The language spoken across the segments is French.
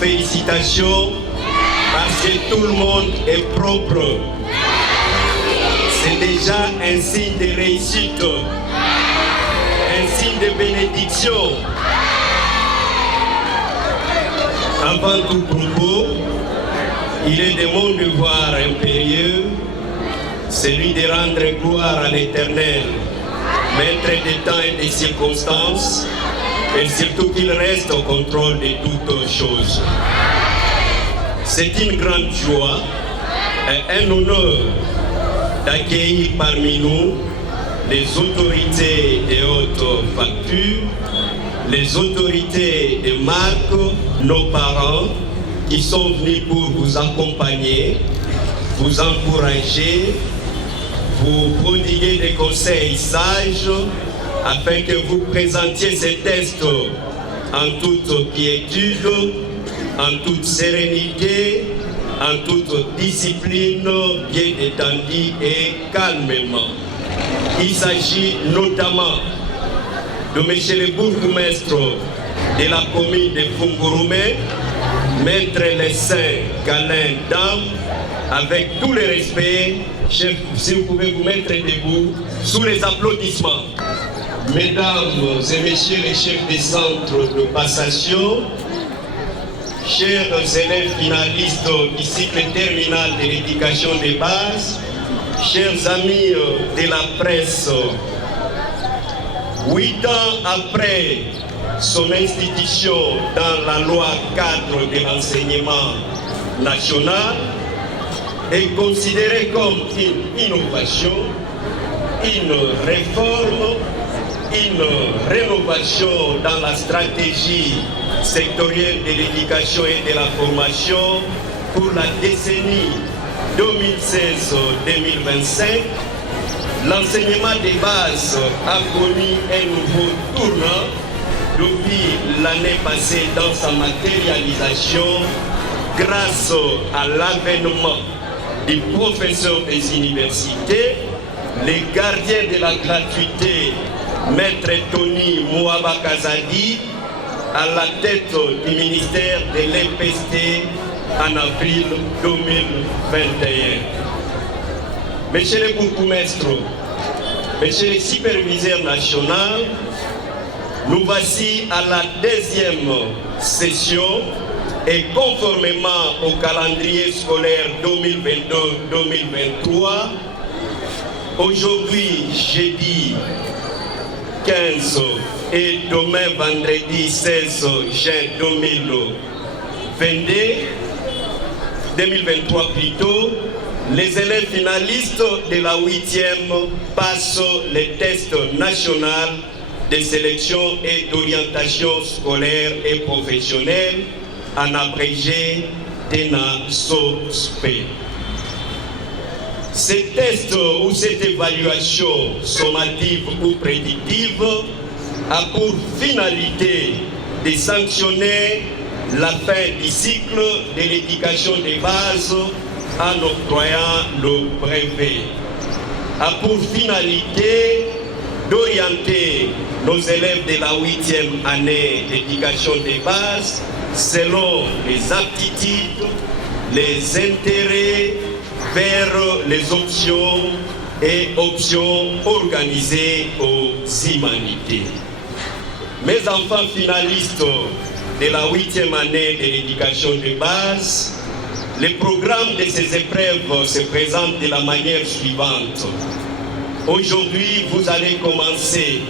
félicitations parce que tout le monde est propre. C'est déjà un signe de réussite, un signe de bénédiction. Avant tout propos, il est de mon devoir impérieux, celui de rendre gloire à l'Éternel, maître des temps et des circonstances, et surtout qu'il reste au contrôle de toutes choses. C'est une grande joie et un honneur d'accueillir parmi nous les autorités de haute facture, les autorités de marque, nos parents qui sont venus pour vous accompagner, vous encourager, vous prodiguer des conseils sages afin que vous présentiez ces tests en toute quiétude, en toute sérénité, en toute discipline, bien détendue et calmement. Il s'agit notamment de M. le bourgmestre de la commune de Fungurume, Maître les Saints Galin Dam, avec tout le respect, chef, si vous pouvez vous mettre debout sous les applaudissements. Mesdames et messieurs les chefs des centres de passation, chers élèves finalistes du cycle terminal de l'éducation de base, chers amis de la presse, 8 ans après son institution dans la loi cadre de l'enseignement national est considérée comme une innovation, une réforme, une rénovation dans la stratégie sectorielle de l'éducation et de la formation pour la décennie 2016-2025. L'enseignement des bases a connu un nouveau tournant depuis l'année passée dans sa matérialisation grâce à l'avènement des professeurs des universités, les gardiens de la gratuité, Maître Tony Mouaba Kazadi, à la tête du ministère de l'EPST en avril 2021. Monsieur le bourgmestre, monsieur le superviseur national, nous voici à la deuxième session et conformément au calendrier scolaire 2022-2023, aujourd'hui jeudi 15 et demain vendredi 16 juin 2023 plutôt, les élèves finalistes de la 8e passent les tests nationaux de sélection et d'orientation scolaire et professionnelle, en abrégé TENA-SOSP. Ces tests ou cette évaluation sommative ou prédictive a pour finalité de sanctionner la fin du cycle de l'éducation des bases en octroyant le brevet. A pour finalité d'orienter nos élèves de la 8e année d'éducation des bases selon les aptitudes, les intérêts vers les options et options organisées aux humanités. Mes enfants finalistes de la 8e année de l'éducation de base, le programme de ces épreuves se présente de la manière suivante. Aujourd'hui, vous allez commencer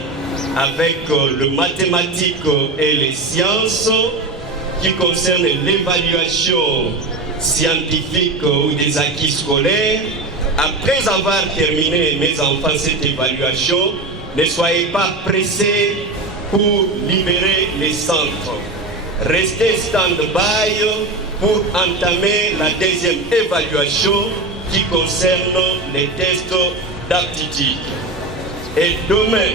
avec le mathématique et les sciences qui concernent l'évaluation scientifique ou des acquis scolaires. Après avoir terminé, mes enfants, cette évaluation, ne soyez pas pressés pour libérer les centres. Restez stand-by pour entamer la deuxième évaluation qui concerne les tests d'aptitude. Et demain,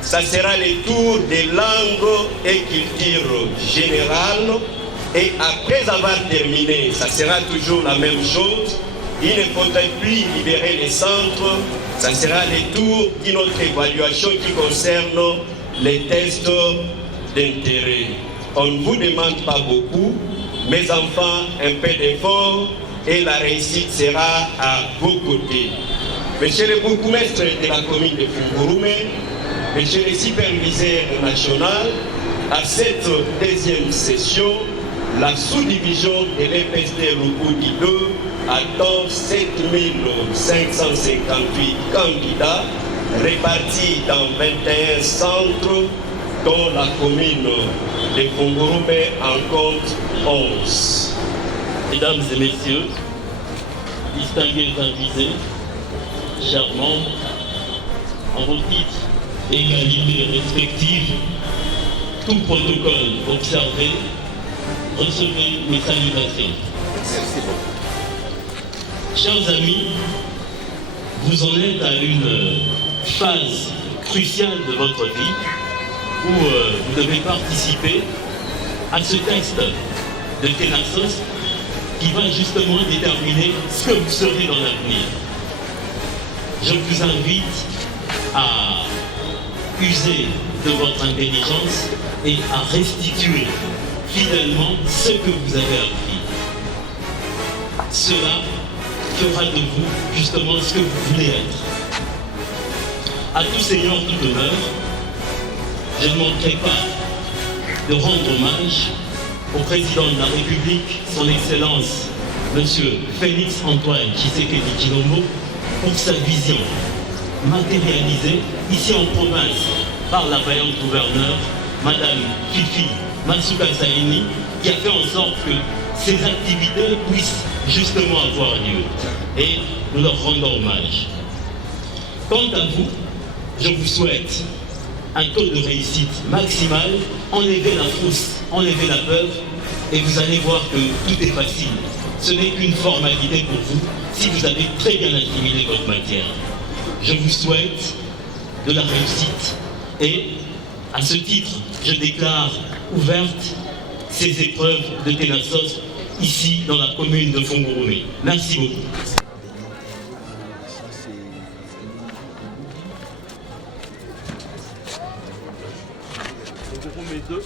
ça sera le tour des langues et culture générale. Et après avoir terminé, ça sera toujours la même chose. Il ne faudrait plus libérer les centres. Ça sera le tour d'une autre évaluation qui concerne les tests d'intérêt. On ne vous demande pas beaucoup, Mes enfants, un peu d'effort et la réussite sera à vos côtés. Monsieur le bourgmestre de la commune de Fungurume, monsieur le superviseur national, à cette deuxième session, la sous-division de l'EPSD Lubudi 2 attend 7558 candidats répartis dans 21 centres dont la commune de Fungurume en compte 11. Mesdames et messieurs, distingués invités, chers membres, en vos titres et qualités respectives, tout protocole observé, recevez mes salutations. Chers amis, vous en êtes à une phase cruciale de votre vie où vous devez participer à ce test de Kenassos qui va justement déterminer ce que vous serez dans l'avenir. Je vous invite à user de votre intelligence et à restituer fidèlement ce que vous avez appris. Cela fera de vous justement ce que vous voulez être. À tout seigneur, tout honneur, je ne manquerai pas de rendre hommage au président de la République, son Excellence, M. Félix-Antoine Tshisekedi Tshilombo, pour sa vision matérialisée ici en province par la vaillante gouverneure, Madame Fifi Matsuka Saini, qui a fait en sorte que ces activités puissent justement avoir lieu. Et nous leur rendons hommage. Quant à vous, je vous souhaite un taux de réussite maximal, enlevez la frousse, enlevez la peur, et vous allez voir que tout est facile. Ce n'est qu'une formalité pour vous, si vous avez très bien assimilé votre matière. Je vous souhaite de la réussite, et à ce titre, je déclare ouvertes ces épreuves de Kenassos ici dans la commune de Fungurume. Merci beaucoup. Fungurume 2.